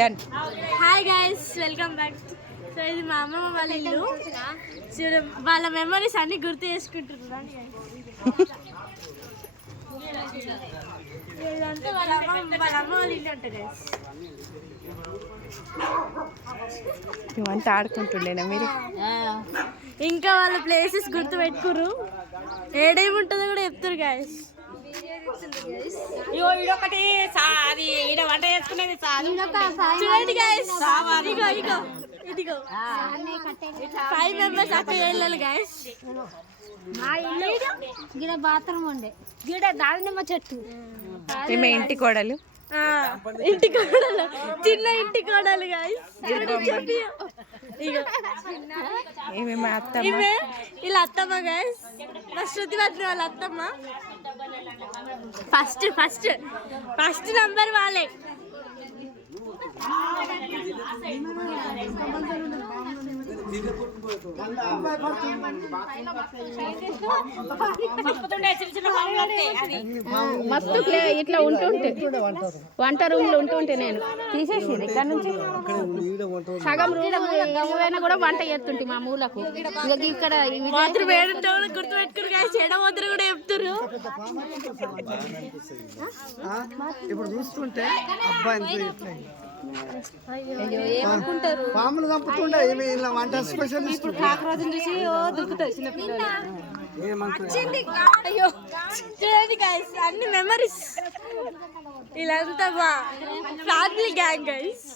Done. Hi guys, welcome back. So ఇది మా అమ్మమ్మ వాళ్ళ ఇల్లు. చూడు, వాళ్ళ మెమరీస్ అన్ని గుర్తు చేసుకుంటున్నారు. ఇదంతా వాళ్ళ అమ్మ వాళ్ళ ఇల్లు అంట గైస్. ఇవంతా ఆడుకుంటుండేనా మీరు? ఇంకా వాళ్ళ ప్లేసెస్ గుర్తు పెట్టుకుర్రు, ఏడేముంటుందో కూడా చెప్తారు గైస్. ఇగో ఇదొకటి అది ఈడ వంట చేసుకునేది చూడండి గైస్, ఇదిగో ఇదిగో ఇదిగో 5 మెంబర్స్ అక్క వెళ్ళాలి గైస్. మా ఇల్లు గిడ బాత్రూమ్ ఉండే, గిడ దానిమ్మ చెట్టు. ఈమె ఇంటి కోడలు, ఇంటి కోడలు, చిన్న ఇంటి కోడలు గైస్. ఈమె మా అత్తమ్మ, ఈమె ఇలా అత్తమ్మ గైస్. మా శృతి పత్రి వాళ్ళ అత్తమ్మ. ఫస్ట్ ఫస్ట్ ఫస్ట్ నంబర్ వాళ్ళే. మస్తు ఇట్లా ఉంటుంటే వంట రూమ్ లో ఉంటుంటే నేను తీసేసి ఇక్కడ నుంచి సగం రూమ్ ఏమైనా కూడా వంట చేస్తుంటే మా మూలకు. ఇక్కడ బాత్రూమ్ ఏడుంటే గుర్తు పెట్టుకుని గైస్, ఎడమోతురు కూడా చెప్తారు. ఇప్పుడు చూస్తుంటే అబ్బాయి ఏమనుకుంటారు, పాములు చంపుతుండే ఇలా వంట స్పెషలిస్ట్. కాకరాజుని చూసి దుక్కుతారు చిన్నపిల్లలు. అయ్యో చూడండి గైస్, అన్ని మెమరీస్. ఇలాంతా మా ఫ్యామిలీ గ్యాంగ్ గైస్.